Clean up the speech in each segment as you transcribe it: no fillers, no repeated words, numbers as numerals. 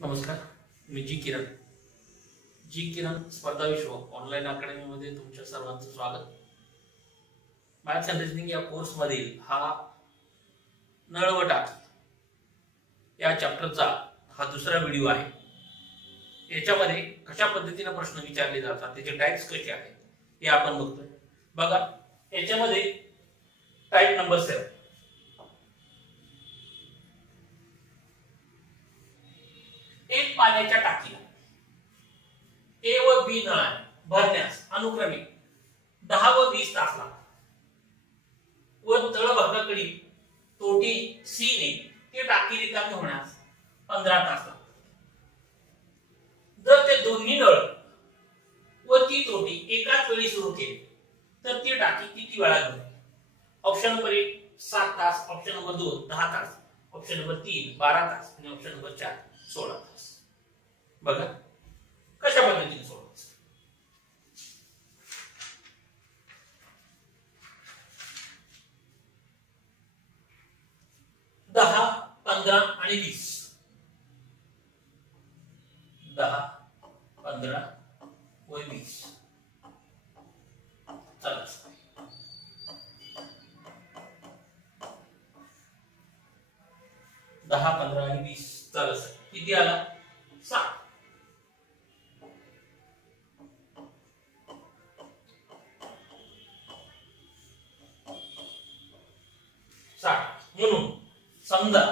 नमस्कार, मी जी किरण स्पर्धा विश्व ऑनलाईन अकॅडमी मध्ये तुमच्या सर्वांचं स्वागत। मॅथ्स अँड रिजनिंग या कोर्स मधील हा नळवटा या चॅप्टरचा हा दुसरा व्हिडिओ आहे। याच्यामध्ये कशा पद्धतीने प्रश्न विचारले जातात, त्याचे टाइप्स कसे आहेत हे आपण बघतोय। बघा, याच्यामध्ये टाइप नंबर 7 एक पाण्याच्या टाकीला ए व बी नळाने भरण्यास अनुक्रमे 10 व 20 तास लागतात व तळभागाकडील तोटी सी ने ती टाकी रिकामी होण्यास 15 तास लागतात। जर ते दोन्ही नळ व ती तोटी एकाच वेळी सुरू केली तर ती टाकी किती वेळा भरेल? ऑप्शन नंबर 1 7 तास, ऑप्शन नंबर 2 10 तास, ऑप्शन नंबर 3 12 तास आणि ऑप्शन नंबर 4 16 तास। बघा कशा पद्धतीने सोडवायचं। 10, 15 आणि 20। 10, 15 व 20 चला 10, 15 आणि 20 चला किती आला? 7। 60 म्हणून समजा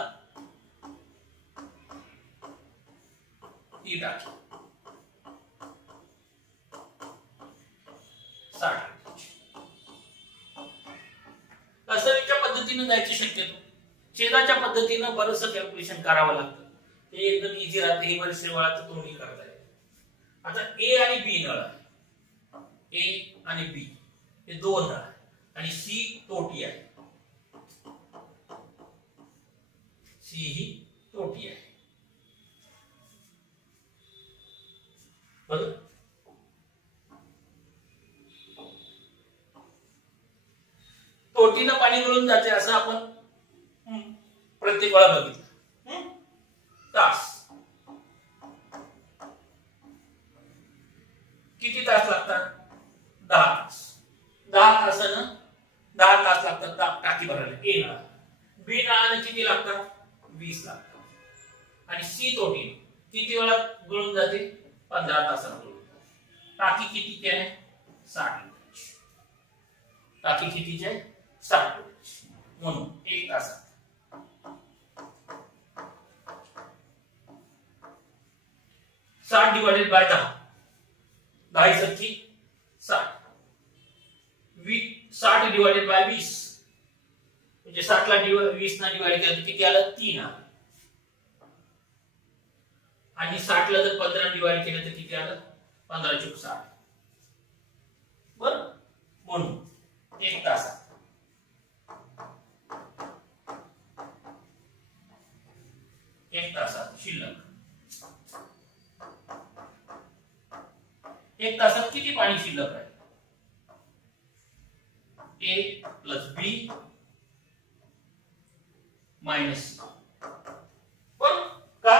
ही टाकी 60 लसावीच्या पद्धतीने जायची शक्यतो छेदाच्या पद्धतीने बरंच कॅल्क्युलेशन करावं लागतं। ते एकदम इझी राहते, हे बरेच वेळा तोंडी करता येते। आता ए आणि बी नळ आहे, ए आणि बी हे दोन नळ आणि सी तोटी आहे, सी ही तोटी आहे। बरोबर, तोटीनं पाणी गळून जाते असं आपण प्रत्येक वेळा बघितलं। तास किती तास लागतात? 10 तास। 10 तासानं 10 तास लागतात टाकी भरायला ए नळा। बी नळाने किती लागतात? 20 लागतात। आणि सी तोटी किती वेळा गळून जाते? 15 तासात गळून जाते। टाकी कितीची आहे? 60 लिटरची। टाकी कितीची आहे? 60 लिटरची। म्हणून 1 तासात 60 divided by 10, 10 Satti 60, 60 divided by 20 म्हणजे 60 ला 20 ना डिवाइड केलं तर किती आलं? 3 आलं। आणि 60 ला जर 15 डिवाइड केलं तर किती आलं? 15 चूक 60। बरोबर, म्हणून 1 तासात 1 तासात शिल्लक 1 तासात किती पाणी शिल्लक आहे? ए प्लस बी मायनस सी। बरोबर का?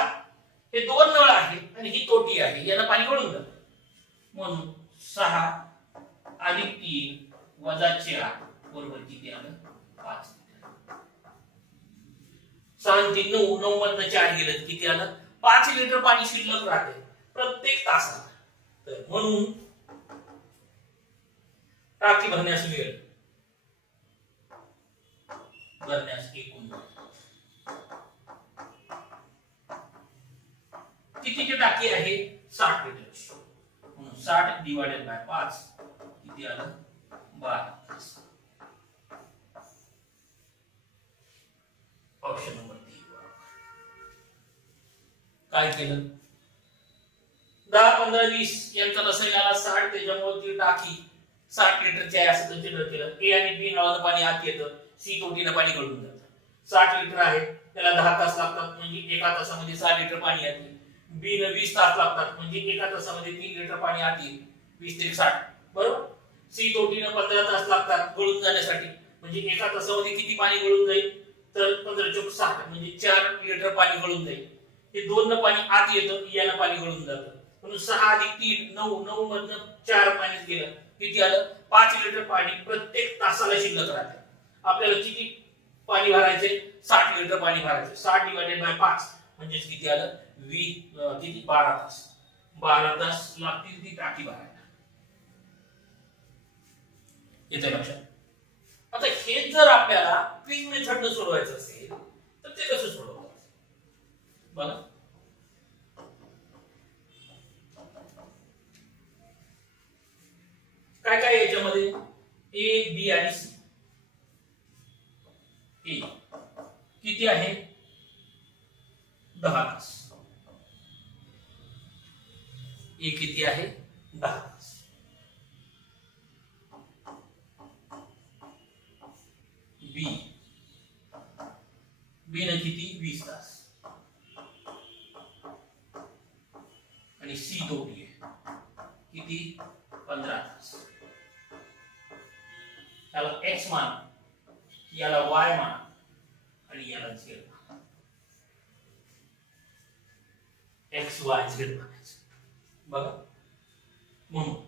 हे दोन नळ आहे आणि ही तोटी आहे, याला पाणी गळून जातं म्हणून 6 अधिक 3 वजा 4 बरोबर किती आलं? 5 लिटर। 6 आणि 3 9, 9 मधनं 4 गेलं किती आलं? 5 लिटर पाणी शिल्लक राहते प्रत्येक तासाला। तर म्हणून टाकी भरण्यास मिळेल एकूण कितीची टाकी आहे? 60 लिटरची। म्हणून 60 डिवाइडेड बाय 5 किती आलं? 12। ऑप्शन नंबर 3 काय केलं? 10, 15, 20 यांचा लसावी आला 60, त्याच्यामुळे ती टाकी 60 लिटरची आहे असं कन्सिडर केलं। ए आणि बी नळानं पाणी आत येतं, सी तोटीनं पाणी गळून जातं। 60 लिटर आहे, त्याला 10 तास लागतात म्हणजे एका तासामध्ये 6 लिटर पाणी येते। बी न 20 तास लागतात म्हणजे एका तासामध्ये 3 लिटर पाणी आत येईल। 20 ते 60 बरोबर। सी तोटीनं 15 तास लागतात गळून जाण्यासाठी म्हणजे एका तासामध्ये किती पाणी गळून जाईल? तर 15 चूक 60 म्हणजे 4 लिटर पाणी गळून जाईल। हे 2 न पाणी आत येतं, यानं पाणी गळून जातं, म्हणून 6 अधिक 3 9, 9 मधनं 4 पाणी गेलं, किती आलं? 5 लिटर पाणी प्रत्येक तासाला शिल्लक राहते. आपल्याला किती पाणी भरायचे? 60 लिटर पाणी भरायचे. 60 डिवाइडेड बाय 5 म्हणजे किती आलं? किती? 12 तास. 12 तास लागतील ती टाकी भरायला. येतं लक्षात? आता हे जर आपल्याला क्विक मेथडने सोडवायचं असेल तर ते कसं सोडवतात बघा. काय काय याच्यामध्ये? ए, बी आणि सी. ए किती आहे? 10 तास. ए किती आहे? 10 तास. बी, बी ने किती? 20 तास. आणि सी दोघी आहे किती? 15 तास. याला एक्स मान, याला वाय मान आणि याला झेड मान. एक्स वाय झेड मानायचं बघा. म्हणून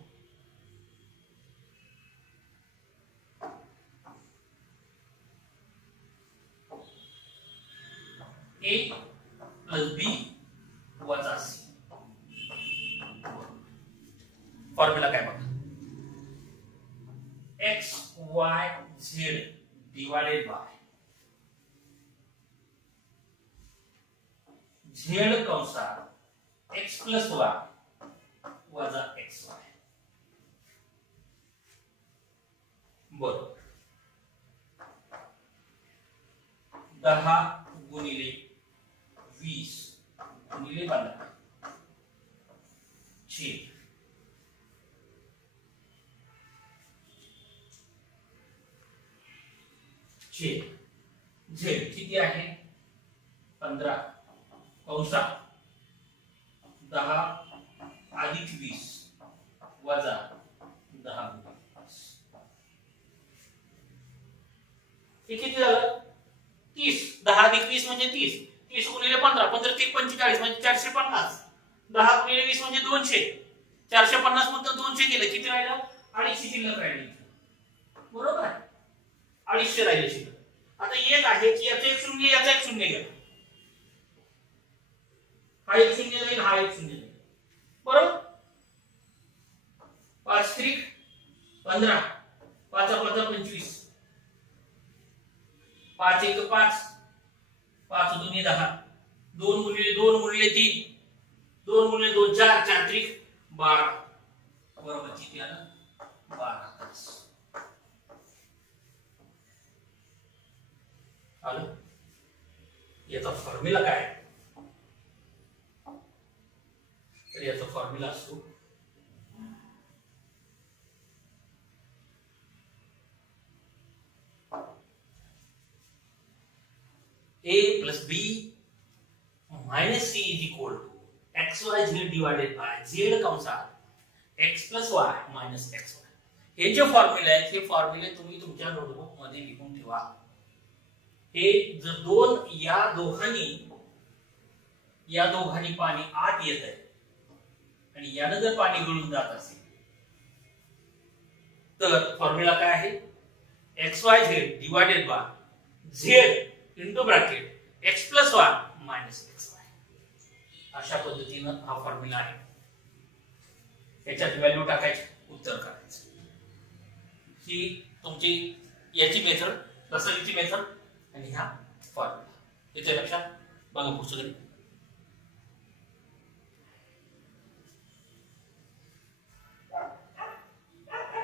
ए प्लस बी वजा सी. फॉर्म्युला काय बघा? X Y Z divided by Z कंसात एक्स प्लस वाय वजा एक्स वाय. बरोबर. 10 गुणिले 20 गुणिले 15 छेद झेड किती आहे? 15 कंसात 10 अधिक 20 वजा 10 गुणिले 5. हे किती झालं? 30. 10 अधिक 20 म्हणजे 30. 30 गुणिले 15, 15 3 45 म्हणजे 450. 10 गुणिले 20 म्हणजे 200. 450 मधून 200 गेलं, किती राहिलं? 250 शिल्लक राहिली. बरोबर आहे? 250 राहिले शिल्लक. आता एक आहे की याचा एक शून्य, याचा एक शून्य गेला. हा एक शून्य जाईल, हा एक शून्य जाईल. बरोबर? 5 त्रिक 15, 5 5 25, 5 1 5, 5 2 10, 2 गुणिले 2 गुणिले 3, 2 गुणिले 2 4, 4 त्रिक 12. बरोबर किती आलं? 12 तास. आलं? याचा फॉर्म्युला काय? तर याचा फॉर्म्युला असतो A plus B minus C is equal to XYZ divided by Z कंसात X plus Y minus XY. हे जे फॉर्म्युला आहेत हे फॉर्म्युले तुम्ही तुमच्या नोटबुक मध्ये लिहून ठेवा. हे जर या दोघांनी पाणी आत येत आहे आणि यानं जर पाणी गळून जात असेल तर फॉर्म्युला काय आहे? XYZ divided by Z into bracket x plus y minus xy. अशा पद्धतीनं हा फॉर्म्युला आहे. याच्यात व्हॅल्यू टाकायची, उत्तर करायचं. ही तुमची याची मेथड, रसलीची मेथड आणि हा फॉर्म्युला. येते लक्षात? बघा पुढचं.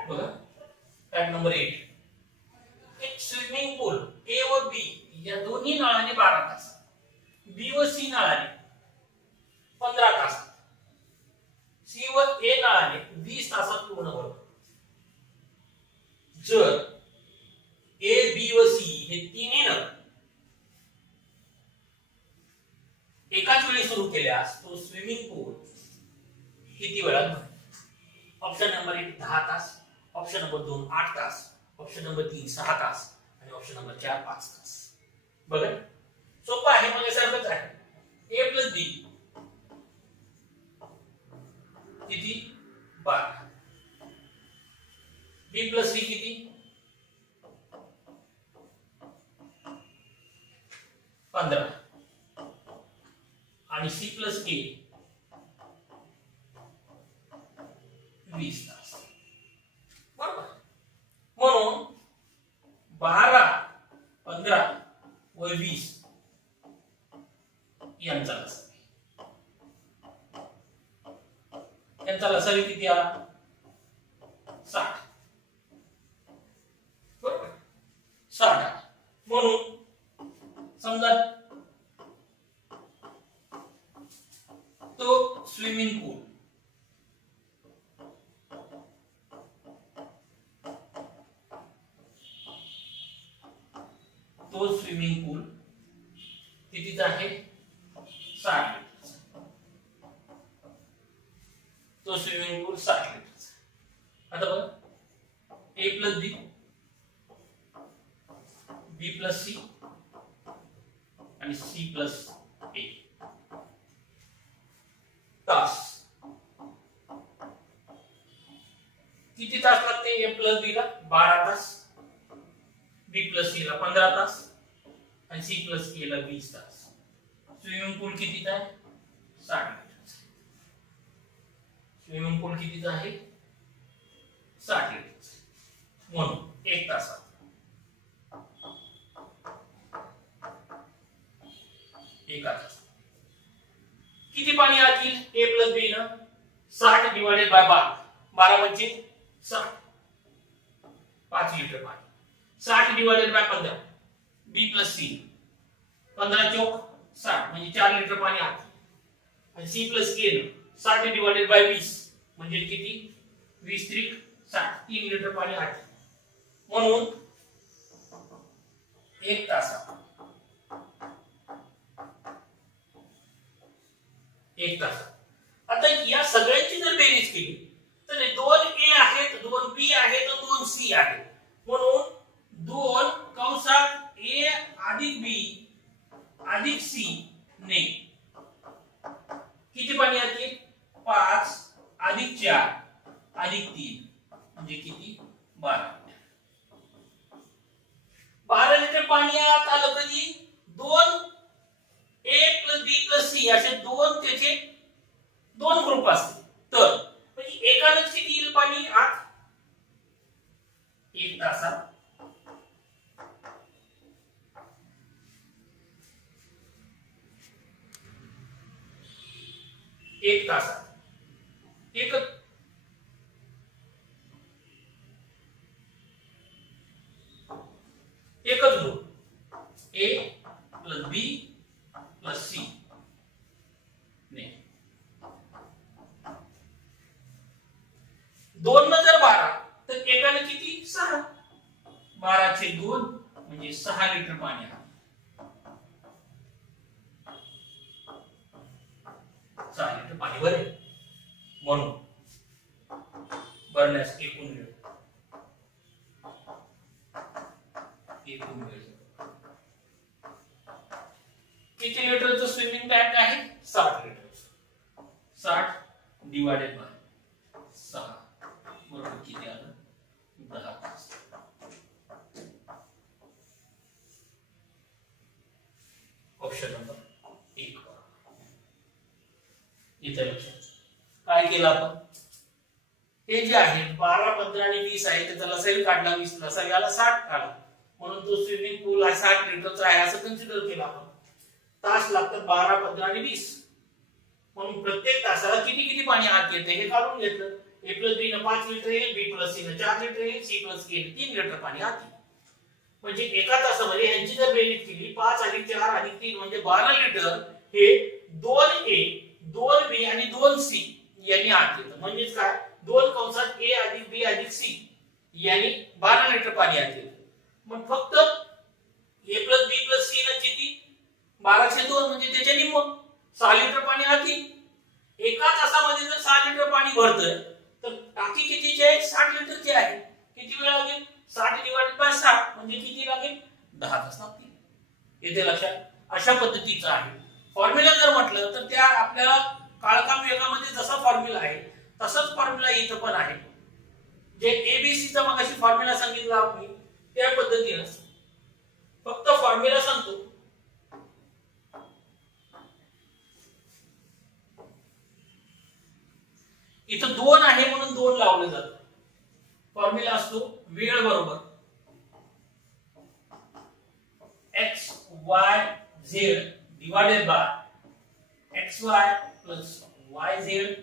बघा टाइप नंबर 8. एक स्विमिंग पूल ए व बी या दोन्ही नळाने 12 तास, बी व सी नळाने 15 तास, सी व ए नळाने 20 तासात पूर्ण भरतो. जर ए बी व सी हे तिन्ही नळ एकाच वेळी सुरू केल्यास तो स्विमिंग पूल किती वेळात भरेल? ऑप्शन नंबर 1 10 तास, ऑप्शन नंबर 2 8 तास, ऑप्शन नंबर 3 6 तास आणि ऑप्शन नंबर 4 5 तास. बघा सोपं आहे, मग सारखंच आहे. ए प्लस बी आणि C प्लस K 20 तास. बरोबर. म्हणून 12, 15 व 20 यांचा लसावी. यांचा लसावी किती आला? 60. बरोबर. 60. म्हणून समजा तो स्विमिंग पूल कितीचा आहे? 60 लिटरचा. तो स्विमिंग पूल 60 लिटरचा. आता बघा, A plus B, B plus C आणि C प्लस A तास. किती तास लागते A प्लस B ला? 12 तास. B प्लस C ला 15 तास आणि C प्लस K ला 20 तास. स्विमिंग पूल कितीचा आहे? 60 लिटरचा. स्विमिंग पूल कितीचा आहे? 60 लिटरचा. म्हणून 1 तासात किती पाणी आत येईल? A प्लस B ना 60 डिवाइडेड बाय 12. 12 म्हणजे 60. 5 लिटर पाणी. 60 divided by 15. B plus C 15 चौक 60 म्हणजे 4 लिटर पाणी आत. आणि C plus K 60 divided by 20 म्हणजे किती? 20 त्रिक 60. 3 लिटर पाणी आत. म्हणून 1 तासात 1 तासात. आता या सगळ्यांची जर बेरीज केली तर 2 A आहेत, 2 B आहेत आणि 2 C आहेत. म्हणून 2 कंसात A अधिक B अधिक C ने किती पाणी आते? 5 अधिक 4 अधिक 3 म्हणजे किती? 12. 12 लिटर पाणी आत आलं कधी? 2 A plus B plus C असे दोन त्याचे 2 ग्रुप असते. तर म्हणजे एकालाच किती येईल पाणी आत? 1 तासात 1 तासात एकच group A plus B plus C ने 2 न जर 12 तर एकाने किती? 6. 12 चे 2 म्हणजे 6 लिटर पाणी आहे. 6 लिटर पाणी भरेल. म्हणून भरण्यास एकूण वेळ किती लिटरचं स्विमिंग टँक आहे? 60 लिटर. 60 डिवाइडेड बाय 6 बरोबर किती आलं? 10 तास. Option number 1. इथे लक्षात काय केलं आपण? हे जे आहे 12, 15 आणि 20 आहे त्याचा लसावी काढला. 20 लसाव्याला 60 काढला. म्हणून तो स्विमिंग पूल हा 60 लिटरचा आहे असं कन्सिडर केला आपण. तास लागतात 12, 15 आणि 20. म्हणून प्रत्येक तासाला किती किती पाणी आत येते हे काढून घेतलं. A प्लस B न 5 लिटर येईल, B प्लस C न 4 लिटर येईल, C प्लस K न 3 लिटर पाणी आत येईल. म्हणजे एका तासामध्ये यांची जर बेरीज केली 5 अधिक 4 अधिक 3 म्हणजे 12 लिटर हे 2A 2B आणि 2C यांनी आत येतं. म्हणजेच काय? 2 कंसात A अधिक B अधिक C यांनी 12 लिटर पाणी आत येतं. मग फक्त A plus B plus C न किती? 12/2 म्हणजे त्याच्या निम्म 6 लिटर पाणी आत येईल. एका तासामध्ये जर 6 लिटर पाणी भरतंय तर टाकी कितीची आहे? 60 लिटरची आहे. किती वेळ लागेल? 60 डिवाइडेड बाय 6 म्हणजे किती लागेल? 10 तास लागतील. येते लक्षात? अशा पद्धतीचं आहे. फॉर्म्युला जर म्हटलं तर त्या आपल्याला काळकाम वेगामध्ये जसा फॉर्म्युला आहे तसाच फॉर्म्युला इथं पण आहे. जे एबीसी चा मगाशी फॉर्म्युला सांगितला आपण त्या पद्धतीने फक्त फॉर्म्युला सांगतो. इथं 2 आहे म्हणून 2 लावलं जातं. फॉर्म्युला असतो वेळ बरोबर x Y Z divided by x Y plus Y Z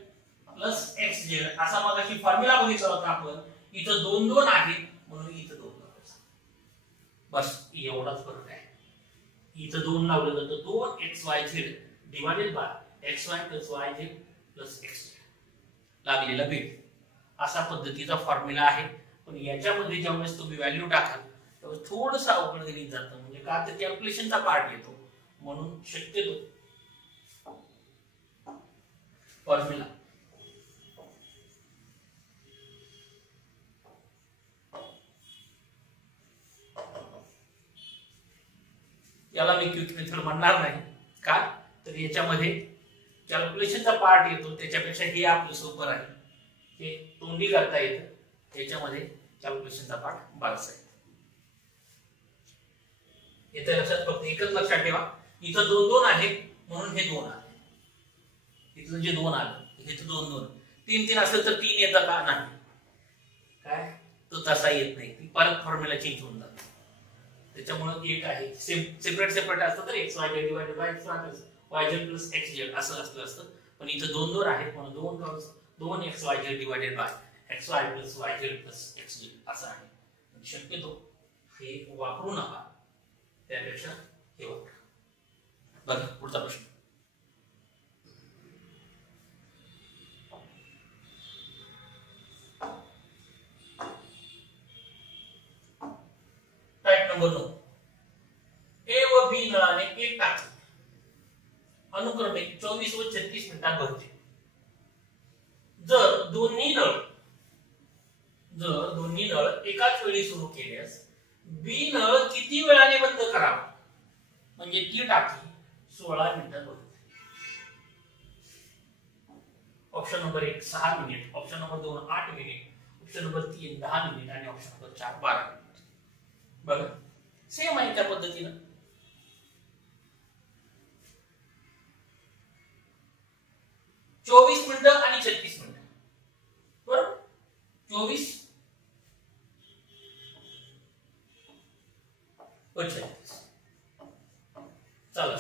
plus x Z असा मगाशी फॉर्म्युला बघितला होता आपण. इथं 2 2 आहे म्हणून इथं 2 लावायचं. बस एवढाच फरक आहे. इथं 2 लावलं जातं 2 x Y Z divided by x Y plus Y Z plus x Z लागलेला वेळ असा पद्धतीचा फॉर्म्युला आहे. पण याच्यामध्ये ज्यावेळेस तुम्ही व्हॅल्यू टाकाल त्यावेळेस थोडंसं अवघड गणित जातं. म्हणजे का तर कॅल्क्युलेशनचा पार्ट येतो म्हणून शक्यतो फॉर्म्युला याला मी क्विक मेथड म्हणणार नाही. का तर याच्यामध्ये कॅल्क्युलेशनचा पार्ट येतो त्याच्यापेक्षा हे आपलं सोपं आहे. हे तोंडी करता येतं. याच्यामध्ये कॅल्क्युलेशनचा पार्ट बारसा आहे. इथे लक्षात फक्त एकच लक्षात ठेवा इथं 2 2 आहे म्हणून हे 2 आले. इथलं जे 2 आलं इथं 2 2 3 3 असेल तर 3 येतं का नाही. काय तो तसा येत नाही. ती परत फॉर्म्युला चेंज होऊन जाते. त्याच्यामुळे एक आहे सेपरेट सेपरेट असतं तर x Y Z divided by x Y plus Y Z plus x Z असं असतं. पण इथं 2 2 आहेत म्हणून 2 x Y Z divided by x Y plus Y Z plus x Z असं आहे. शक्यतो हे वापरू नका त्यापेक्षा हे वापरा. बघा पुढचा प्रश्न. टाइप नंबर 9 ए व बी नळाने एक टाकी अनुक्रमे 24 व 36 मिनिटात भरते. जर दोन्ही नळ एकाच वेळी सुरू केल्यास बी नळ किती वेळाने बंद करावा. म्हणजे ती टाकी 16 मिनिटात भरते. Option number 1 6 minute, option number 2 8 minute, option number 3 10 minute आणि ऑप्शन नंबर 4 12 मिनिट. बघा सेम आहे त्या पद्धतीने. चोवीस मिनिटं आणि 36 मिनिटं बरोबर. 24 व 36 चला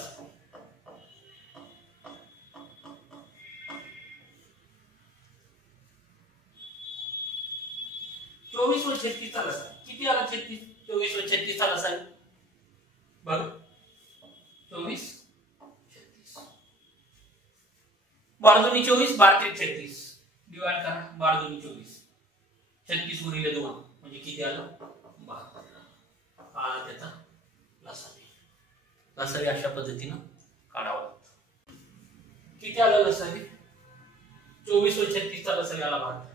24 व 36 चालू असेल. किती आला 36 24 व 36 चालू असेल. बघ 24 36 12 दूनी 24 12 3 36 डिवाइड करा. 12 दूनी 24 36 गुणिले 2 म्हणजे किती आलं 72. आला त्याचा लसावी. लसावी अशा पद्धतीने काढावा लागतो. किती आलं लसावी 24 व 36 चा लसावी आला 72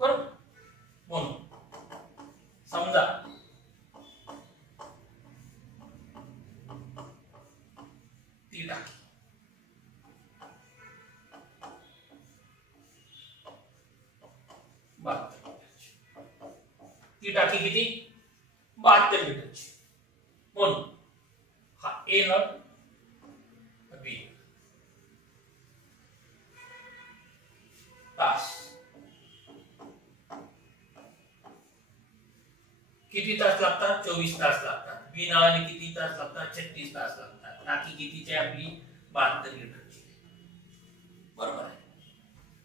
बरोबर. म्हणून समजा ती टाकी ती टाकी किती 72 लिटरची. म्हणून हा ए नळ बी तास किती तास लागतात 24 तास लागतात. बी नळाने किती तास लागतात 36 तास लागतात. टाकी कितीची आपली 72 लिटरची बरोबर आहे.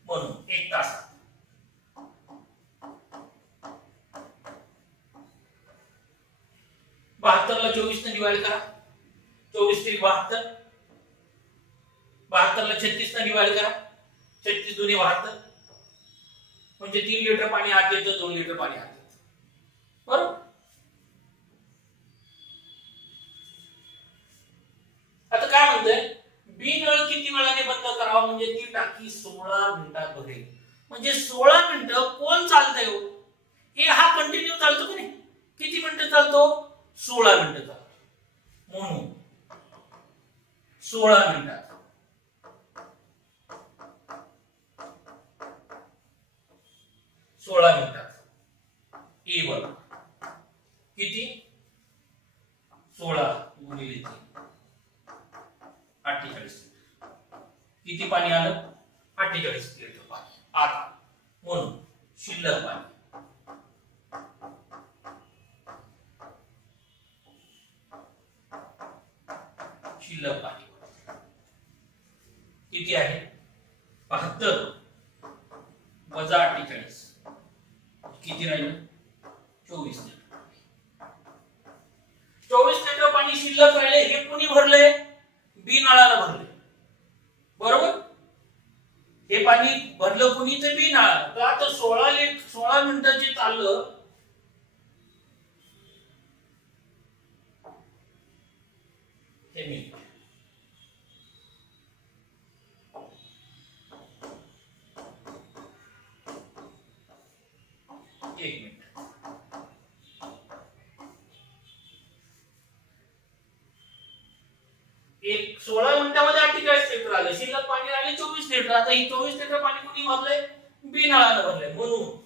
म्हणून 1 तास 72 ला 24 ने डिवाइड करा. 24 3 72 72 ला 36 ने डिवाइड करा. 36 दुनी 72 म्हणजे 3 लिटर पाणी आत येतं 2 लिटर पाणी आत येतं बरोबर. आता काय म्हणतोय बी नळ किती वेळाने बंद करावा. म्हणजे ती टाकी 16 मिनिटात भरेल. म्हणजे 16 मिनिटं कोण चालतंय हो. हे हा कंटिन्यू चालतो की नाही. किती मिनिटं चालतो 16 मिनिटं चालतो. म्हणून 16 मिनिटात 16 मिनिटात ए वर किती 16 गुणिले 3 48. किती पाणी आलं? 48 लिटर पाणी आता. म्हणून शिल्लक पाणी किती आहे? 72 वजा 48 किती राहिलं? 24 लिटर. 24 लिटर पाणी शिल्लक राहिले. हे कोणी भरले? बी नळाला भरले. बरोबर. हे पाणी भरलं कोणी? तर बी नळाला. तर आता 16 मिनिटं जे चाललं हे मिनिट. एक मिनिट. एक 16 मिनिटांमध्ये 48 लिटर आले. शिल्लक पाणी राहिले 24 लिटर. आता ही 24 लिटर पाणी कोणी भरलंय? बी नळाला भरलंय. म्हणून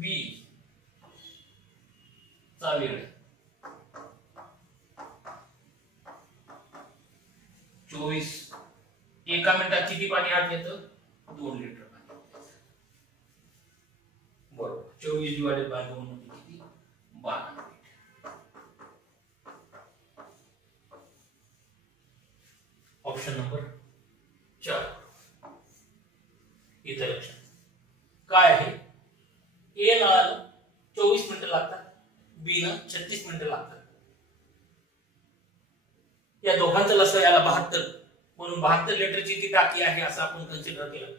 बी चा वेळ 24. एका मिनिटात किती पाणी आत येतं? 2 लिटर पाणी. बरोबर. 24 डिवाइडेड बाय 2 म्हणजे किती? 12 मिनिट. Option number 4. इथे लक्षात काय आहे? ए नळाला 24 मिनिटं लागतात, बी ला 36 मिनिटं लागतात. या दोघांचं लस याला 72, म्हणून 72 लिटरची ती टाकी आहे असं आपण कन्सिडर केलं.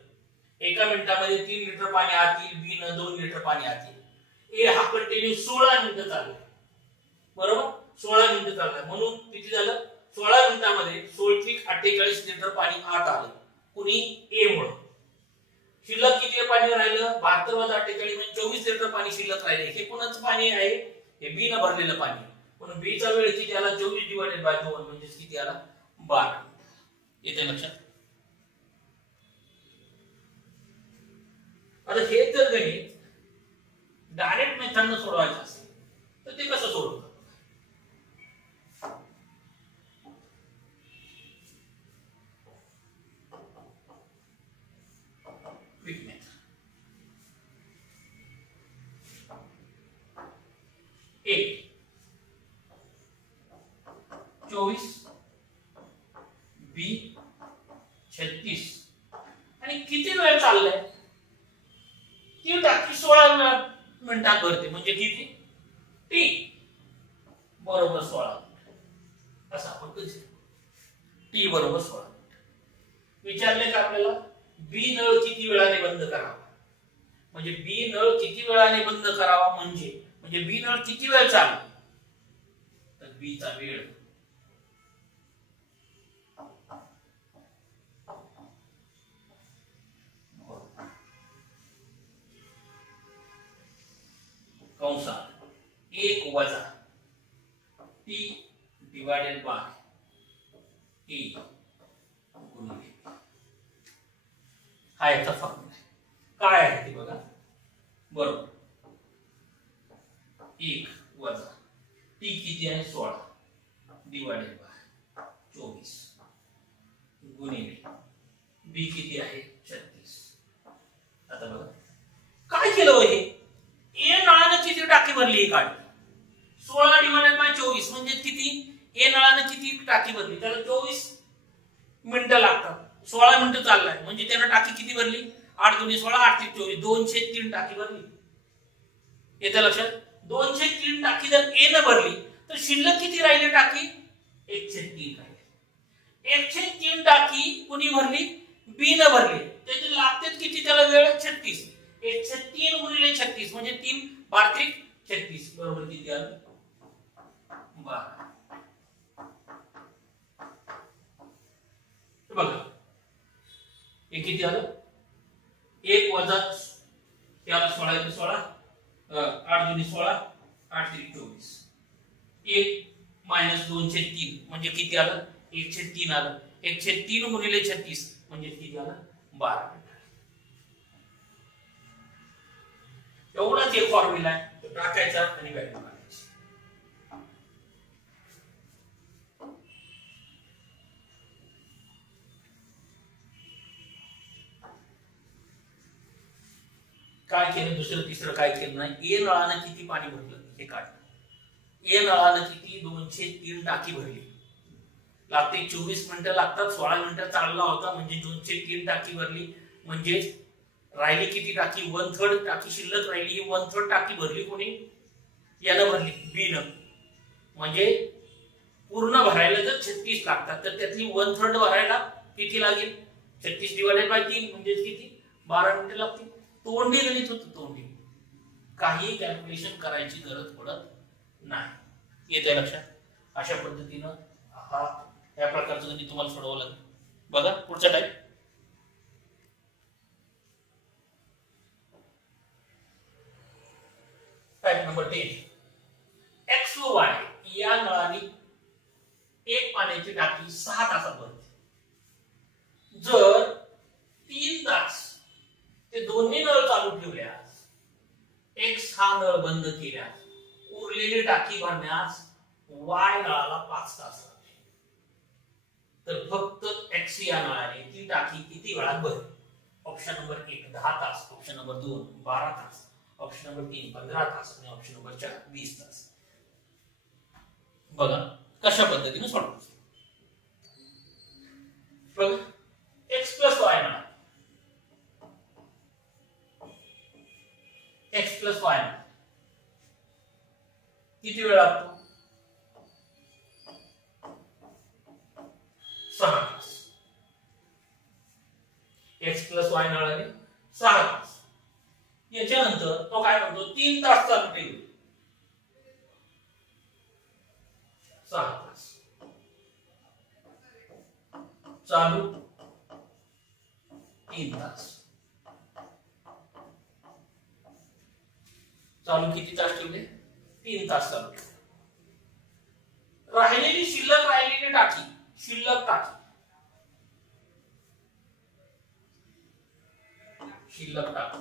एका मिनिटामध्ये 3 लिटर पाणी आत येईल, बी न 2 लिटर पाणी आत येईल. ए हा कंटिन्यू 16 मिनिटं चालला. बरोबर. 16 मिनिटं चालला. म्हणून किती झालं? 16 मिनिटांमध्ये 16.48 लिटर पाणी आत आलं. कुणी? ए मुळे. शिल्लक किती पाणी राहिलं? 72 वजा 48 म्हणजे 24 लिटर पाणी शिल्लक राहिले. हे कोणाचं पाणी आहे? हे बी न भरलेलं पाणी. म्हणून बी चा वेळ किती आला? 24 डिवाइडेड बाय 2 म्हणजे किती आला? 12. येते लक्षात? आता हे जर गणित डायरेक्ट मेथडने सोडवायचं असेल तर ते कसं सोडवतात? Quick method. एक 24 बी 36 आणि किती वेळ चाललाय? ती टाकी 16 मिनिटात भरते. म्हणजे किती? टी बरोबर 16 मिनिट असं आपण कन्सिडर. टी बरोबर 16 मिनिट. विचारले का आपल्याला बी नळ किती वेळाने बंद करावा? म्हणजे बी नळ किती वेळाने बंद करावा म्हणजे बी नळ किती वेळ चालला? तर बी चा वेळ कंसात 1 वजा टी डिवाइडेड बाय टी गुणिले. हा याचा फॉर्म्युला आहे. काय आहे ते बघा. बरोबर. 1 वजा टी किती आहे? 16 डिवाइडेड बाय 24 गुणिले बी किती आहे? 36. आता बघा काय केलं हे. ए नळाने किती टाकी भरली? काढली. 16 डिवाइडेड बाय 24 म्हणजे किती? ए नळाने किती टाकी भरली? त्याला 24 मिनिटं लागतात. 16 मिनिटं चाललाय म्हणजे त्याने टाकी किती भरली? 8 दुनी 16 8 3 24 203 टाकी भरली. येतं लक्षात? 203 टाकी जर ए न भरली तर शिल्लक किती राहिली टाकी? 103 राहिली. 103 टाकी कुणी भरली? बी न भरली. त्याचे लागतात किती त्याला वेळ? 36. 103 गुणिले 36 म्हणजे 3 12 36 बरोबर किती आलं? 12. बघा हे किती आलं? 1 वजा याला 16 16 8 दुनी 16 8 3 24 1 मायनस 203 म्हणजे किती आलं? 103 आलं. 103 गुणिले 36 म्हणजे किती आलं? 12. एवढाच एक फॉर्म्युला आहे. तो टाकायचा आणि व्हॅल्यू काढायची. काय केलं दुसरं तिसरं काय केलं नाही. ए नळानं किती पाणी भरलं हे काढ. ए नळानं किती 203 टाकी भरली. लागते 24 मिनिटं लागतात. 16 मिनिटं चालला होता म्हणजे 203 टाकी भरली. म्हणजे राहिली किती टाकी 1/3 टाकी शिल्लक राहिली. ही 1/3 टाकी भरली कोणी यानं भरली बी न. म्हणजे पूर्ण भरायला जर 36 लागतात तर त्यातली 1/3 भरायला किती लागेल 36 डिवाइडेड बाय 3 म्हणजे किती 12 मिनिटं लागतील. तोंडी गणित होतं. तोंडी काही कॅल्क्युलेशन करायची गरज पडत नाही. येते लक्षात. अशा पद्धतीनं हा या प्रकारचं गणित तुम्हाला सोडवावं लागेल. बघा पुढचा टाईप. Type number 10. एक्स व वाय या नळाने एक पाण्याची टाकी 6 तासात भरते. जर 3 तास ते दोन्ही नळ चालू ठेवल्यास एक्स हा नळ बंद केल्यास उरलेली टाकी भरण्यास वाय नळाला 5 तास लागते. तर फक्त एक्स या नळाने ती टाकी किती वेळात भरते. ऑप्शन नंबर 1 10 तास, ऑप्शन नंबर 2 12 तास, ऑप्शन नंबर 3 15 तास आणि ऑप्शन नंबर 4 20 तास. बघा कशा पद्धतीने सोडवायचं. बघा एक्स प्लस वाय ना एक्स प्लस वाय किती वेळ लागतो 6 तास. एक्स प्लस वाय नळाने 6 तास. याच्यानंतर तो काय म्हणतो 3 तास चालू ठेवू. 6 तास चालू 3 तास. चालू किती तास ठेवले 3 तास चालू ठेवले. राहिलेली शिल्लक राहिलेली टाकी शिल्लक टाकी शिल्लक टाकी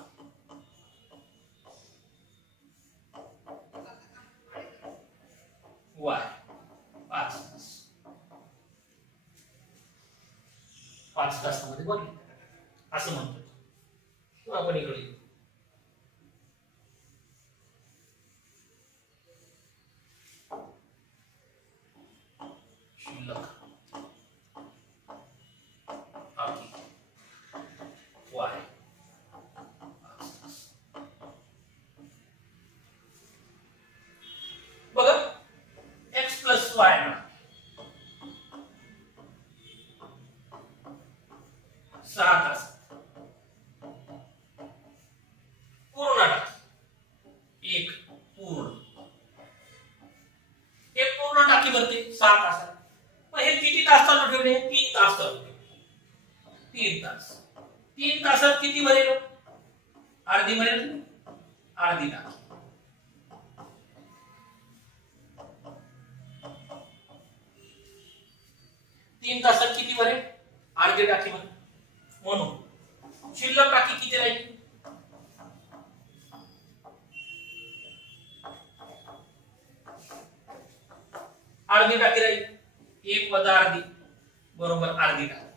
वाय 5 तास. 5 तासामध्ये बनली असं म्हणतो. आपण इकडे शिल्लक वाय बघा एक्स प्लस वाय ना 6 तास पूर्ण टाकी एक पूर्ण टाकी भरते 6 तासात. मग हे किती तास चालू ठेवले 3 तास चालू ठेवले. 3 तास 3 तासात किती भरेल अर्धी भरेल अर्धी टाकी. 3 तासात किती भरेल अर्धी टाकी भरेल. म्हणून शिल्लक टाकी किती राहील अर्धी टाकी राहील. 1 वजा अर्धी बरोबर अर्धी टाकी.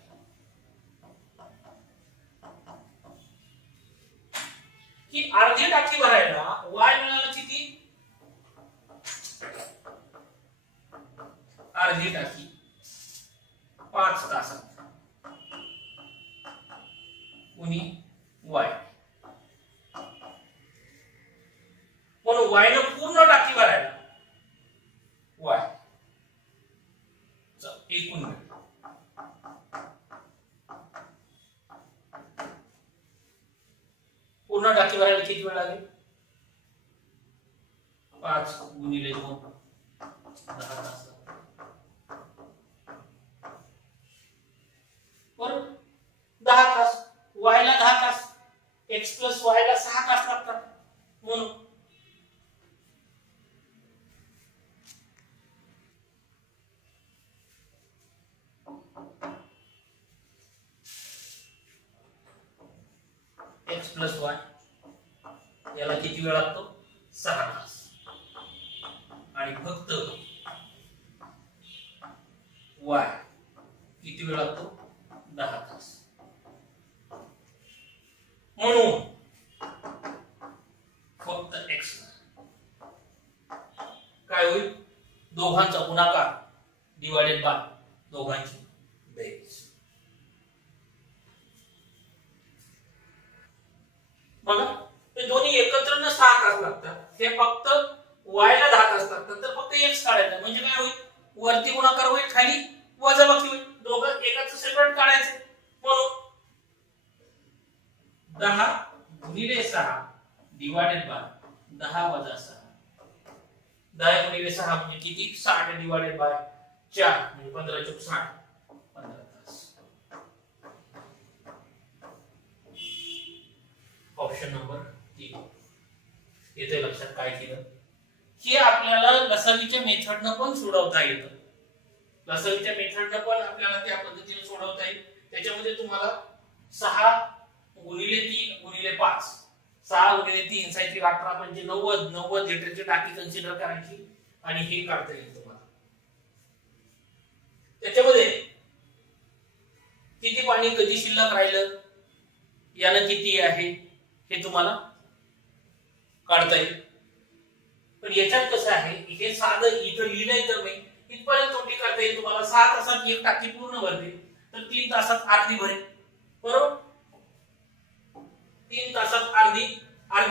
ही अर्धी टाकी भरायला वाय मिळाला किती अर्धी टाकी 5 तासात उनी वाय. म्हणून वाय न पूर्ण टाकी भरायला वाय एकूण पूर्ण टाकी भरायला किती वेळ लागेल 5 गुणिले 2 10 तास. बरोबर 10 तास. वाय ला 10 तास एक्स प्लस वाय ला 6 तास लागतात. म्हणून एक्स प्लस वाय याला किती वेळ लागतो 6 तास. आणि फक्त वाय किती वेळ लागतो 10 तास. म्हणून दोघांचा गुणाकार डिवाइडेड बाय दोघांची बेरीज. बघा हे दोन्ही एकत्र न 6 तास लागतात, हे फक्त y ला 10 तास लागतात, तर फक्त x काढायचं म्हणजे काय होईल, वरती गुणाकार होईल खाली वजाबाकी होईल, दोघं एकाच सेपरेट काढायचे. म्हणून 10 गुणिले 6 डिवाइडेड बाय 10 वजा 6. 10 गुणिले 6 म्हणजे किती, 60 डिवाइडेड बाय 4 म्हणजे 15 चौक 60, 15 तास. Option number 3. येथे लक्षात काय केलं की आपल्याला लसावीच्या मेथडनं पण सोडवता येतं. लसावीच्या मेथडनं पण आपल्याला त्या पद्धतीने सोडवता येईल. त्याच्यामध्ये तुम्हाला 6 गुणिले 3 गुणिले 5, 6 गुणिले 3 साहित्य 18 म्हणजे 90 लिटरची टाकी कन्सिडर करायची आणि हे काढता येईल तुम्हाला. त्याच्यामध्ये किती पाणी कधी शिल्लक राहिलं, यानं किती आहे हे तुम्हाला काढता येईल. पण याच्यात कसं आहे, हे साधं इथं लिहिलंय तर मी इथपर्यंत तोंडी करता येईल तुम्हाला. 6 तासात एक टाकी पूर्ण भरते तर 3 तासात अर्धी भरेल, बरोबर. 3 तासात अर्धी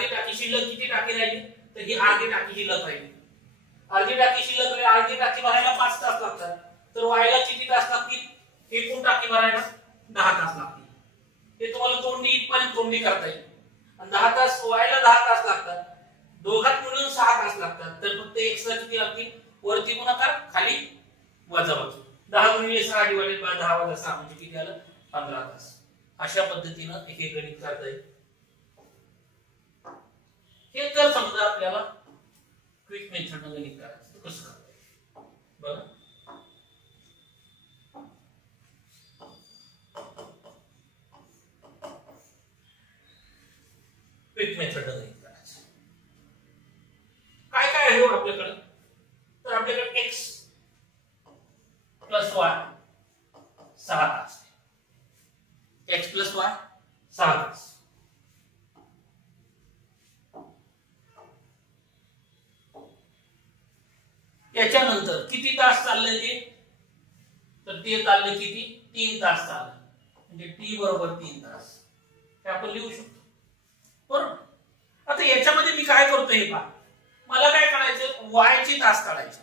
टाकी शिल्लक. किती टाकी राहिली, तर ही अर्धी टाकी शिल्लक राहिली. अर्धी टाकी शिल्लक राहिली, अर्धी टाकी भरायला 5 तास लागतात, तर व्हायला किती तास लागतील, एकूण टाकी भरायला 10 तास लागतील. हे तुम्हाला तोंडी इथपर्यंत तोंडी करता येईल. आणि 10 तास व्हायला 10 तास लागतात, दोघात मिळून 6 तास लागतात, तर फक्त एक्स्ट्रा किती लागतील, वरती गुणाकार खाली वजाबाकी. 10 गुणिले 6 डिवाइडेड बाय 10 वजा 6 म्हणजे किती आलं, 15 तास. अशा पद्धतीनं एक एक गणित करता येईल. हे जर समजा आपल्याला क्विक मेथडनं गणित करायचं तर कसं करता येईल बघा. क्विक मेथडनं गणित करायचं काय काय आहे आपल्याकडे, तर आपल्याकडे x प्लस y 6 तास, x प्लस y 6 तास. याच्यानंतर किती तास चाललंय ते, तर ते चाललंय किती, 3 तास चाललंय, म्हणजे t बरोबर 3 तास हे आपण लिहू शकतो, बरोबर. आता याच्यामध्ये मी काय करतोय हे पहा, मला काय करायचं, y चे तास काढायचे.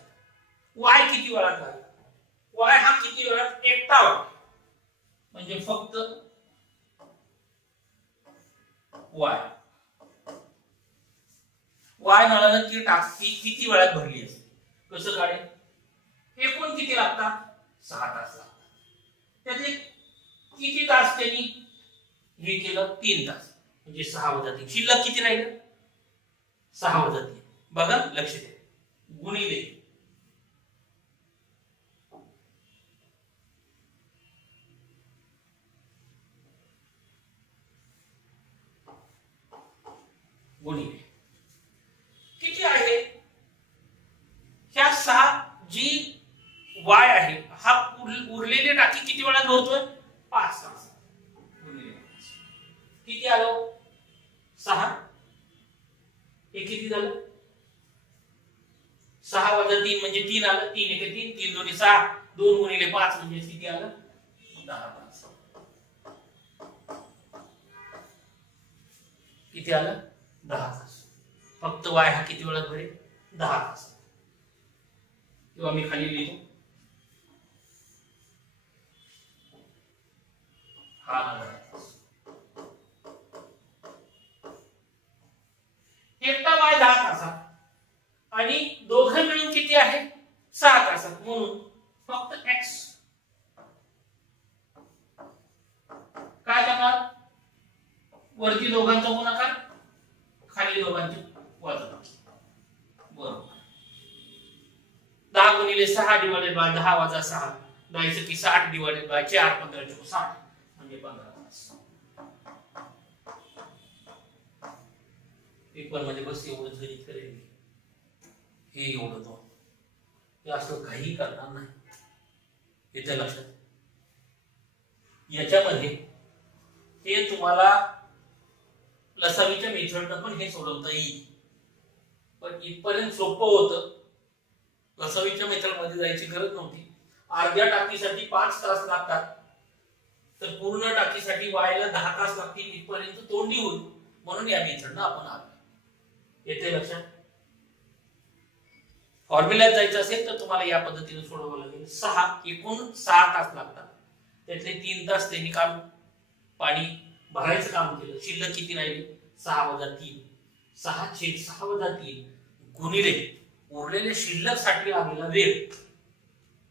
y किती वेळात लागेल, y हा किती वेळात एकटा वेळ, म्हणजे फक्त y नळानं ती टाकी किती वेळात भरली असेल, कसं काढेल, एकूण किती लागतात, 6 तास लागतात. त्यातले किती तास त्यांनी हे केलं, 3 तास, म्हणजे 6 वजा 3 शिल्लक किती राहिलं, 6 वजा 3. बघा लक्ष द्या, गुणिले गुणिले किती आहे, ह्या 6 जी y आहे हा उरलेली टाकी किती वेळात भरतोय, 5 तास. गुणिले किती आलं, 6. हे किती झालं, 6 वजा 3 म्हणजे 3 आलं, 3 1 3, 3 2 6, 2 गुणिले 5 म्हणजे किती आलं, 10 तास. किती आलं, 10 तास. फक्त y हा किती वेळात भरेल, 10 तास. किंवा मी खाली लिहितो, हा 10 तास. एकटा y 10 तासात आणि दोघं मिळून किती आहे, 6 तासात. म्हणून फक्त x काय करणार, वरती दोघांचा गुणाकार खाली दोघांचे वजाबाकी, बरोबर. 10 गुणिले 6 डिवाइडेड बाय 10 वजा 6, 10 की 60 डिवाइडेड बाय 4, 15 चौक 60 म्हणजे 15 तास. पेपर मध्ये बस एवढं गणित करेल, हे एवढं तो हे असं काही करणार नाही, येतं लक्षात. याच्यामध्ये हे तुम्हाला लसावीच्या मेथडनं पण हे सोडवता येईल, पण इथपर्यंत सोपं होतं. कसोटीच्या मेथड मध्ये जायची गरज नव्हती. अर्ध्या टाकीसाठी 5 तास लागतात, तर पूर्ण टाकीसाठी व्हायला 10 तास लागतील, इथपर्यंत तोंडी होईल. म्हणून या मेथडनं आपण आलो. येते लक्षात? फॉर्म्युल्यात जायचं असेल तर तुम्हाला या पद्धतीने सोडवावं लागेल. एकूण 6 तास लागतात, त्यातले 3 तास त्यांनी काम पाणी भरायचं काम केलं. शिल्लक किती राहिली? 6 - 3. 6/6 - 3 गुणिले उरलेले शिल्लक साठी लागलेला वेळ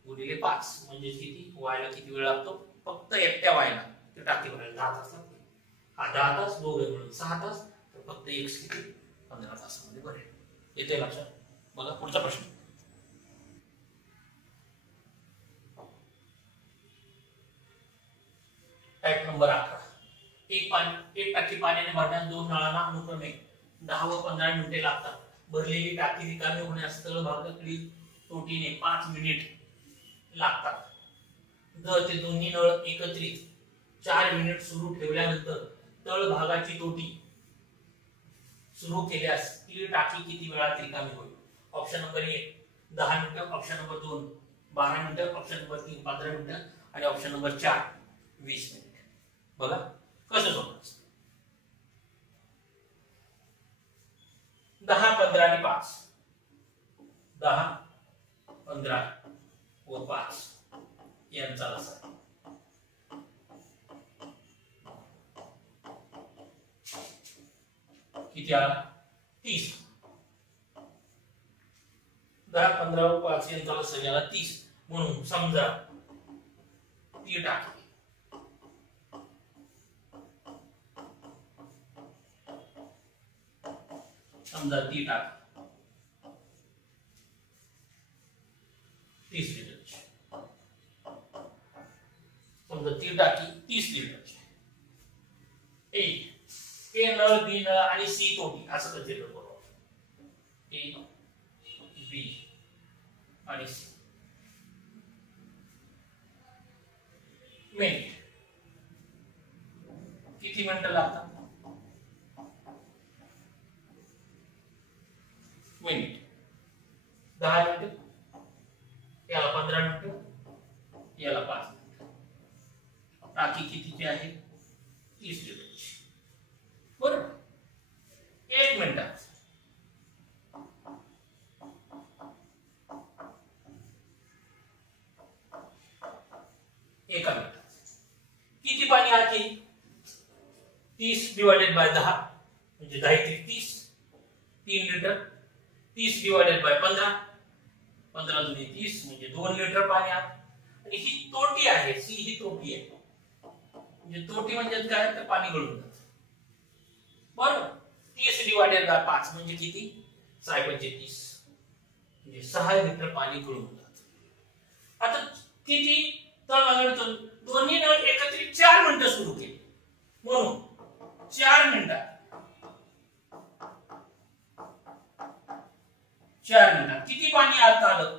गुणिले 5 म्हणजे किती? व्हायला किती वेळ लागतो? फक्त एकट्या व्हायला ते टाकी भरायला 10 तास लागतात. हा 10 तास, दोघे मिळून 6 तास, तर फक्त एक किती? 15 तासामध्ये भरेल. येते लक्षात? बघा पुढचा प्रश्न. Type number 11. एक टाकी पाण्याने भरण्यास 2 नळांना अनुक्रमे 10 व 15 मिनिटे लागतात. भरलेली टाकी रिकामी होण्यास तळभागाकडील तोटीने 5 मिनिट लागतात. जर ते दोन्ही नळ एकत्रित 4 मिनिट सुरू ठेवल्यानंतर तळभागाची तोटी सुरू केल्यास ती टाकी किती वेळात रिकामी होईल? ऑप्शन नंबर 1 10 मिनिटं, ऑप्शन नंबर 2 12 मिनिटं, ऑप्शन नंबर 3 15 मिनिटं आणि ऑप्शन नंबर 4 20 मिनिट. बघा कसं सोडवायचं. 10 15 आणि 5. 10 15 व 5 यांचा लसाअ किती आला? 30. 10 15 व 5 यांचा लसाअ आला 30. म्हणून समजा ती टाकी टाकी 30 लिटरची. समजा ती टाकी 30 लिटरची. ए नळ, बी नळ आणि सी तोटी असं कन्सिडर करू. ए बी आणि सी. मिनिट किती मिनिटं लागतात? मिनिट 10 मिनिट, याला 15 मिनिट, याला 5 मिनिट. टाकी कितीची आहे? 30 लिटरची. बरोबर. 1 मिनिटात एका मिनिटात किती पाणी आहे? 30 डिवाइडेड बाय 10 म्हणजे 10 × 30 3 लिटर. 30 डिवाइडेड बाय 15 15 × 30 म्हणजे 2 लिटर पाणी आहे. आणि ही तोटी आहे, सी ही तोटी आहे. म्हणजे तोटी म्हणजे काय? तर पाणी गळून जातं. बरोबर. 30 डिवाइडेड बाय 5 म्हणजे किती? 6 × 30 म्हणजे 6 लिटर पाणी गळून जातं. आता किती? तर दोन्ही नळ एकत्रित 4 मिनिटं सुरू केली, म्हणून 4 मिनिटात 4 मिनिटात किती पाणी आत आलं?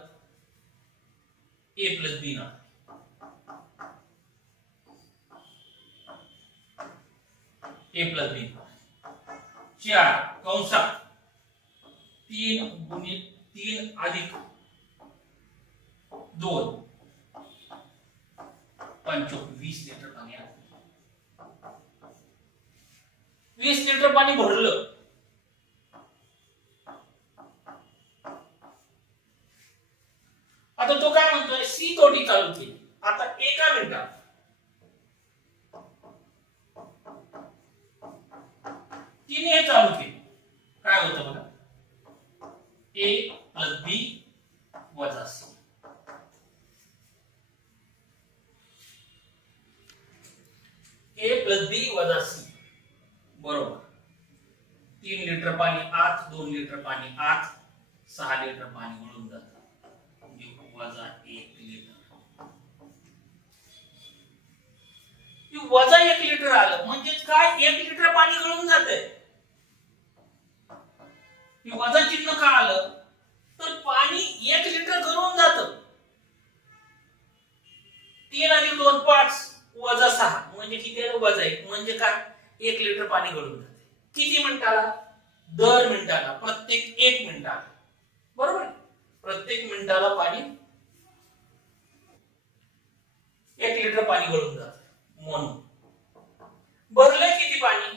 ए + बी नळ. ए + बी 4 कंसात 3 × 3 + 2 20 लिटर पाणी आलं. 20 लिटर पाणी भरलं. आता तो काय म्हणतोय? सी तोटी चालू केली. आता एका मिनिटात तिने हे चालू केली. काय होतं बघा? ए + बी - सी. ए + बी - सी बरोबर. 3 लिटर पाणी आत, 2 लिटर पाणी आत, 6 लिटर पाणी गळून जातं. -1 लिटर. -1 लिटर आलं म्हणजे काय? 1 लिटर पाणी गळून जातंय. वजा चिन्ह का आलं? तर पाणी 1 लिटर गळून जातं. 3 + 2 5 - 6 म्हणजे किती? -1 म्हणजे काय? 1 लिटर पाणी गळून जाते. किती मिनिटाला? दर मिनिटाला, प्रत्येक 1 मिनिटाला. बरोबर. प्रत्येक मिनिटाला पाणी 1 लिटर पाणी गळून जात. म्हणून भरलंय किती पाणी?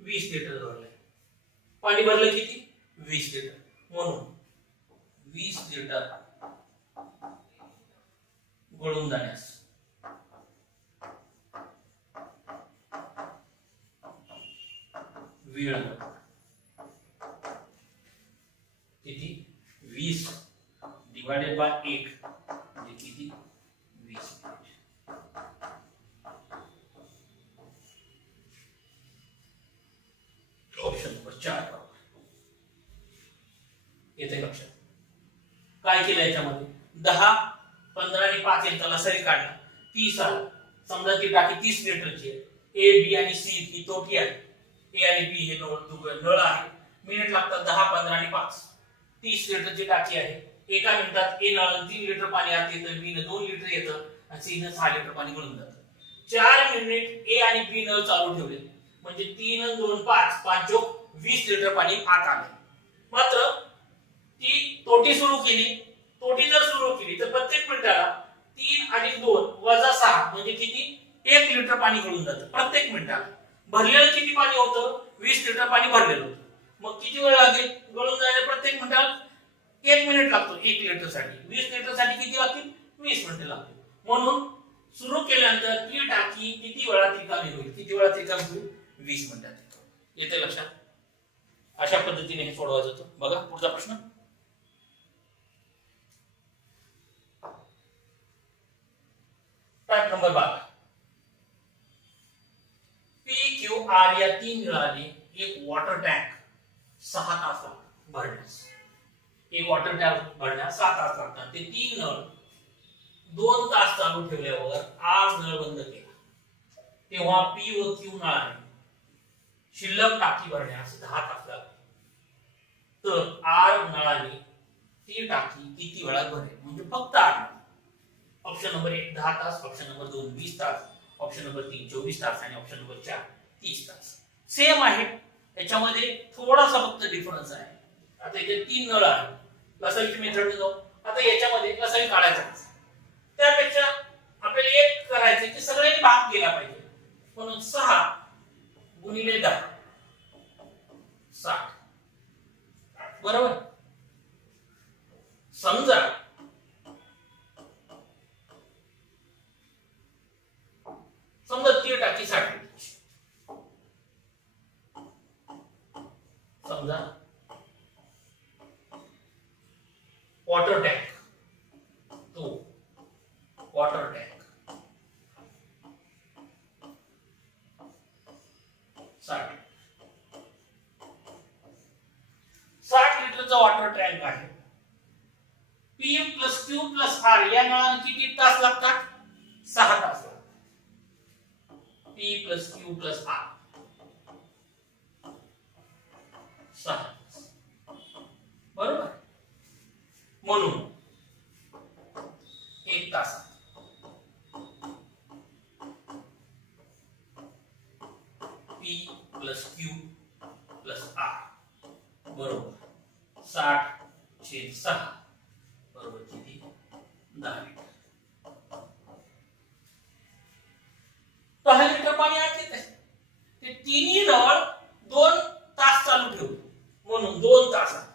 20 लिटर भरलंय. पाणी भरलं किती? 20 लिटर. म्हणून 20 लिटर गळून जाण्यास वेळ किती? 20 डिवाइडेड बाय 1 म्हणजे किती? 20. ऑप्शन नंबर 4 येते लक्षात. काय केलं याच्यामध्ये? 10, 15 आणि 5 यांचा लसाही काढला. 30 आला. समजा ती टाकी 30 लिटरची आहे. ए, बी आणि सी ही तोटी आहे. ए आणि बी हे नळ आहे. मिनिट लागतात 10, 15 आणि 5. 30 लिटरची टाकी आहे. एका मिनिटात ए नळाला 3 लिटर पाणी आत येतं, बी न 2 लिटर येतं आणि सी न 6 लिटर पाणी गळून जातं. 4 मिनिट ए आणि बी नळ चालू ठेवले म्हणजे 3 आणि 2 5, 5 जोग 20 लिटर पाणी आत आले. मात्र ती तोटी सुरू केली. तोटी जर सुरू केली तर प्रत्येक मिनिटाला 3 आणि 2 वजा 6 म्हणजे किती? 1 लिटर पाणी गळून जातं प्रत्येक मिनिटाला. भरलेलं किती पाणी होतं? 20 लिटर पाणी भरलेलं होतं. मग किती वेळ लागेल गळून जायला? प्रत्येक मिनिटाला 1 मिनिट लागतो 1 लिटर साठी. 20 लिटर साठी किती लागतील? 20 मिनिटे लागतील. म्हणून सुरू केल्यानंतर ती टाकी किती वेळात रिकामी होईल? किती वेळात रिकामी होईल? 20 मिनिटात. येते लक्षात? अशा पद्धतीने हे सोडवायचं होतं. बघा पुढचा प्रश्न. Type number 12. P, Q, R या 3 नळाने एक वॉटर टँक 6 तास लागतात भरण्यास. एक वॉटर टँक भरण्यास 6 तास लागतात. ते 3 नळ 2 तास चालू ठेवल्यावर आर नळ बंद केला तेव्हा पी व क्यू नळाने शिल्लक टाकी भरण्यास 10 तास लागले. तर आर नळाने ती टाकी किती वेळात भरेल? म्हणजे फक्त आर. ऑप्शन नंबर 1 10 तास, ऑप्शन नंबर 2 20 तास, ऑप्शन नंबर 3 24 तास आणि ऑप्शन नंबर 4 30 तास. सेम आहे. याच्यामध्ये थोडासा फक्त डिफरन्स आहे. आता इथे 3 नळ आहेत. लसाईची मेथड जाऊ. आता याच्यामध्ये लसाई काढायचा. त्यापेक्षा आपल्याला एक करायचं की सगळ्यांनी भाग केला पाहिजे. म्हणून 6 गुणिले 10 60. बरोबर. समजा ती टाकी 60 लिटरची. समजा वॉटर टँक, तो वॉटर टँक 60 लिटरचा वॉटर टँक आहे. P plus Q plus R या नळांना किती तास लागतात? 6 तास लागतात. P plus Q plus R 6. बरोबर. म्हणून 1 तासात P plus Q plus R बरोबर 60/6 बरोबर किती? 10 लिटर. 10 लिटर पाणी आत येत आहे. ते तिन्ही नळ 2 तास चालू ठेवले म्हणून 2 तासात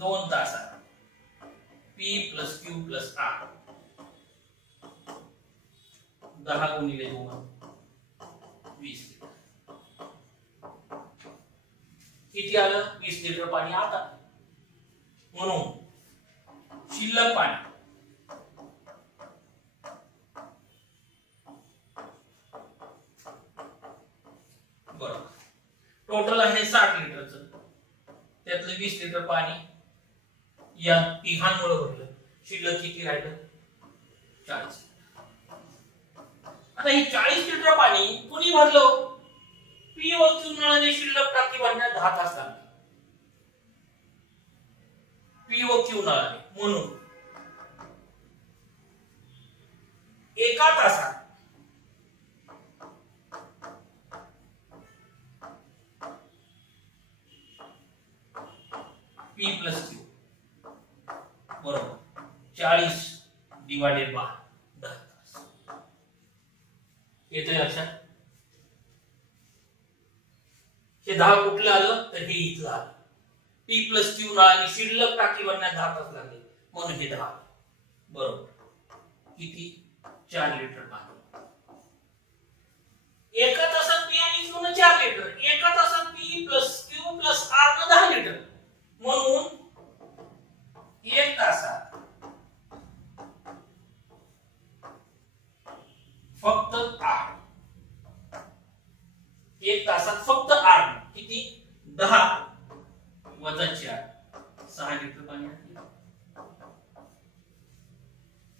2 तासात P plus Q plus R 10 गुणिले 2 20 लिटर. किती आलं? 20 लिटर पाणी आत आलं. म्हणून शिल्लक पाणी टोटल आहे 60 लिटरचं. त्यातलं 20 लिटर पाणी या तिघांमुळे भरलं. शिल्लक किती राहिलं? 40. आता ही 40 लिटर पाणी कुणी भरलं? पी व क्यू नळाने शिल्लक टाकी भरण्यात 10 तास लागले. पी व क्यू नळाने. म्हणून एका तासात P प्लस Q बरोबर 40 डिवायडेड बाय 10 तास. येतंय लक्षात? हे 10 कुठलं आलं तर हे इथलं आलं. P प्लस Q ना आणि शिल्लक टाकी भरण्यात 10 तास लागले म्हणून हे 10 बरोबर. किती 4 लिटर पाणी. एका तासात P आणि Q न 4 लिटर, एका तासात P plus Q plus R न 10 लिटर म्हणून 1 तासात फक्त R, 1 तासात फक्त R किती 10 वजा 4 6 लिटर पाणी आते.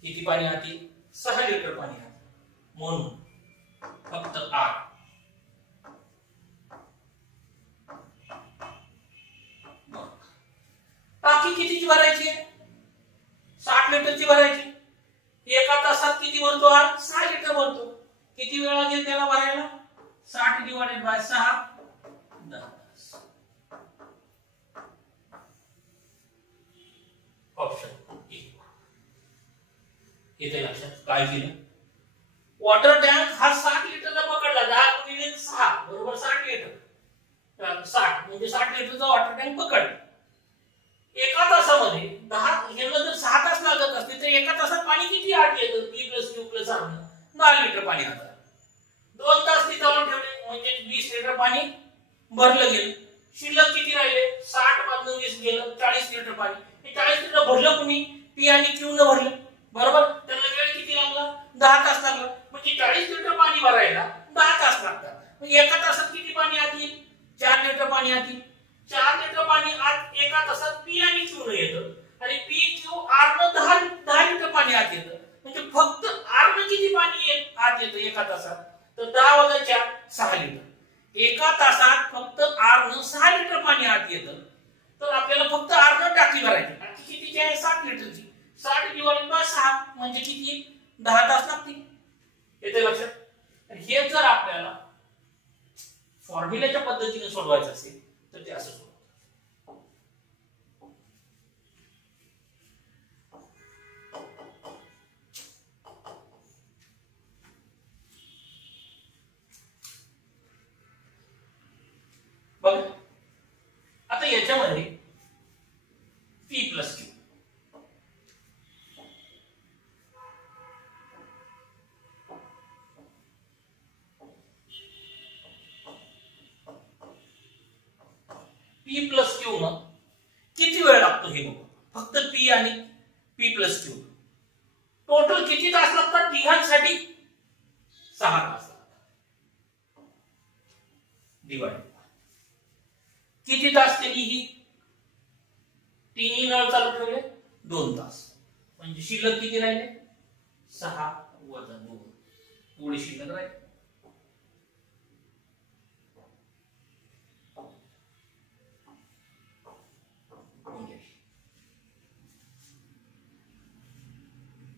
किती पाणी आते 6 लिटर पाणी आते म्हणून फक्त R. टाकी कितीची भरायची आहे 60 लिटरची भरायची. एका तासात किती भरतो R 6 लिटर भरतो. किती वेळ लागेल त्याला भरायला 60 डिवाइडेड बाय 6 10 तास. ऑप्शन येते लक्षात. काय केलं वॉटर टँक हा 60 लिटरचा पकडला 10 गुणिले 6 बरोबर 60 लिटर. 60 म्हणजे 60 लिटरचा वॉटर टँक पकडला. एका तासामध्ये 10 यांना जर 6 तास लागत असते तर एका तासात पाणी किती आत येतं P plus Q plus R 10 litre पाणी आता. 2 तास ती चालू ठेवले म्हणजे 20 लिटर पाणी भरलं गेलं. शिल्लक किती राहिले 60 मधून 20 गेलं 40 लिटर पाणी. हे 40 लिटर भरलं कुणी P आणि Q न भरलं बरोबर. त्याला वेळ किती लागला 10 तास लागला. म्हणजे 40 लिटर पाणी भरायला 10 तास लागतात. म्हणजे एका तासात किती पाणी आत येईल 4 लिटर पाणी आत येईल. 4 लिटर पाणी आत एका तासात P आणि Q न येतं आणि P Q R न 10 लिटर पाणी आत येतं. म्हणजे फक्त R न किती पाणी आत येतं एका तासात तर 10 वजा 4 6 लिटर. एका तासात फक्त R न 6 लिटर पाणी आत येतं तर आपल्याला फक्त R न टाकी भरायची. टाकी कितीची आहे 60 लिटरची. 60 डिवाइडेड बाय 6 म्हणजे किती 10 तास लागतील. येते लक्षात. हे जर आपल्याला फॉर्म्युल्याच्या पद्धतीने सोडवायचं असेल तर ते असं सोडवतात. बघ आता याच्यामध्ये P plus Q P plus Q ना किती वेळ लागतो हे बघू. फक्त P आणि P प्लस Q टोटल किती तास लागतात तिघांसाठी 6 तास लागतात. डिवाइड किती तास त्यांनी ही तिन्ही नळ चालू ठेवले 2 तास म्हणजे शिल्लक किती राहिले 6 वजा 2 थोडी शिल्लक राहील.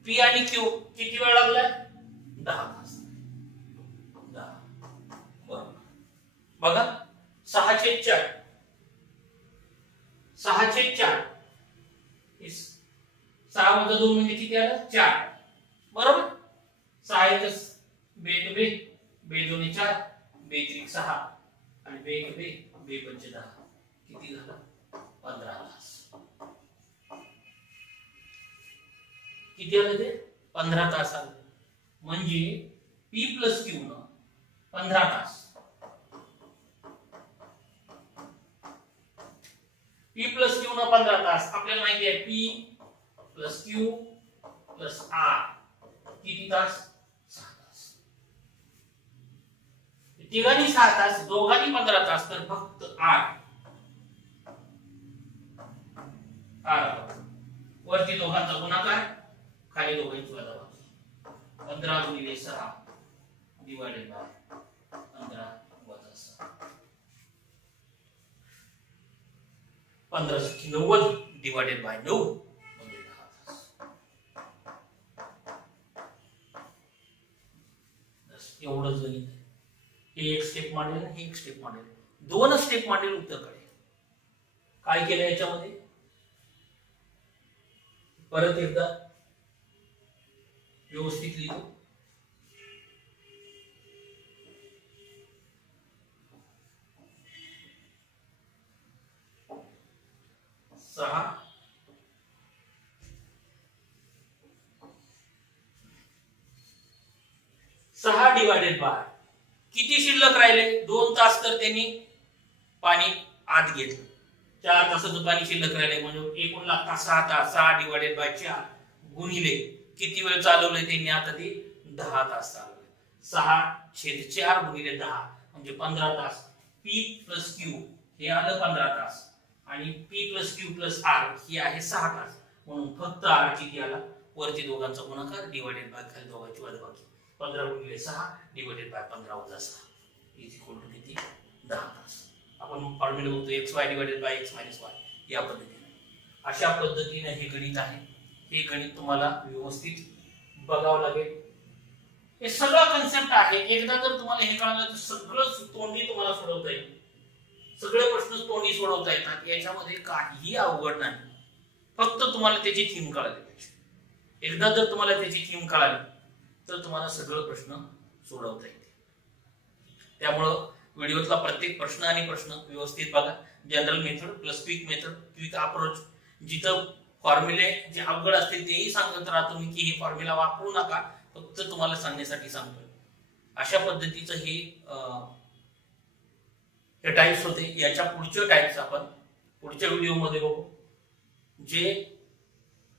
P आणि Q किती वेळ लागलाय 10 तास. 10 बरोबर. बघा 6/4 6/4 6 वजा 2 म्हणजे किती आलं 4 बरोबर. 6 1 बे बे बे 2 4 बे 3 6 आणि बे बे बे 5 10 किती झालं 15 तास. किती आलं ते 15 तास आलं. म्हणजे P प्लस Q न 15 तास P प्लस Q न 15 तास. आपल्याला माहिती आहे P plus Q plus R किती तास 6 तास. तिघांनी 6 तास दोघांनी 15 तास तर फक्त R वरती दोघांचा गुणाकार खाली दोघांची वजाबाकी 15 गुणिले 6 डिवाइडेड बाय 15 वजा 6 1590 डिवाइडेड बाय 9 म्हणजे 10 तास. एवढंच गणित आहे. हे एक स्टेप मांडेल हे एक स्टेप मांडेल 2 स्टेप मांडेल उत्तर काढेल. काय केलं याच्यामध्ये परत एकदा व्यवस्थित लिहितो. सहा डिवायडेड बाय किती शिल्लक राहिले? 2 तास तर त्यांनी पाणी आत घेतलं. 4 तासाचं पाणी शिल्लक राहिले म्हणजे एकूण लागतात 6 तास. 6 डिवायडेड बाय 4 गुणिले किती वेळ चालवलंय त्यांनी? आता ते 10 तास चालवले. 6/4 गुणिले 10 म्हणजे 15 तास. P प्लस Q हे आलं 15 तास आणि P plus Q plus R ही आहे 6 तास. म्हणून फक्त R किती आला? वरती दोघांचा गुणाकार डिवायडेड बाय खाली दोघांची वजाबाकी. 15 गुणिले 6 डिवायडेड बाय 15 वजा 6 इज इक्वल टू किती? 10 तास. आपण फॉर्म्युला बघतो xy divided by x minus y या पद्धतीने. अशा पद्धतीने हे गणित आहे. हे गणित तुम्हाला व्यवस्थित बघावं लागेल. हे सगळं कन्सेप्ट आहे. एकदा जर तुम्हाला हे कळलं तर सगळं तोंडी तुम्हाला सोडवता येईल. सगळे प्रश्न तोंडी सोडवता येतात. याच्यामध्ये काहीही अवघड नाही. फक्त तुम्हाला त्याची थीम कळाली पाहिजे. एकदा जर तुम्हाला त्याची थीम कळाली तर तुम्हाला सगळं प्रश्न सोडवता येते. त्यामुळं व्हिडिओतला प्रत्येक प्रश्न आणि प्रश्न व्यवस्थित बघा. General method plus quick method, quick approach. जिथं फॉर्म्युले जे अवघड असतील तेही सांगत राहतो मी की हे फॉर्म्युला वापरू नका, फक्त तुम्हाला सांगण्यासाठी सांगतोय. अशा पद्धतीचं हे टाइप्स होते. याच्या पुढचे टाइप्स आपण पुढच्या व्हिडिओमध्ये बघू. जे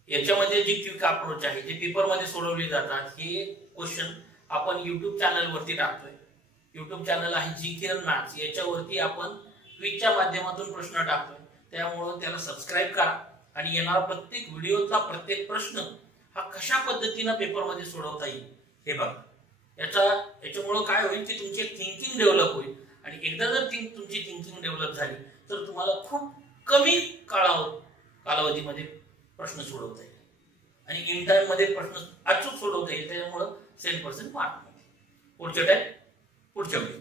याच्यामध्ये जे क्विक अप्रोच आहे, जे पेपर मध्ये सोडवले जातात, हे क्वेश्चन आपण YouTube चॅनल वरती टाकतोय. YouTube चॅनल आहे जी किरण मॅथ्स. याच्यावरती आपण क्विकच्या माध्यमातून प्रश्न टाकतोय. त्यामुळे त्याला सबस्क्राइब करा आणि येणारा प्रत्येक व्हिडिओचा प्रत्येक प्रश्न हा कशा पद्धतीने पेपर मध्ये सोडवता येईल हे बघा. याच्यामुळे काय होईल की तुमची थिंकिंग डेव्हलप होईल. आणि एकदा जर तुमची थिंकिंग डेव्हलप झाली तर तुम्हाला खूप कमी कालावधीमध्ये प्रश्न सोडवता येईल आणि इन टाइम मध्ये प्रश्न अचूक सोडवता येईल. त्याच्यामुळे 100% मार्क मिळतील. पुढच्या वेळी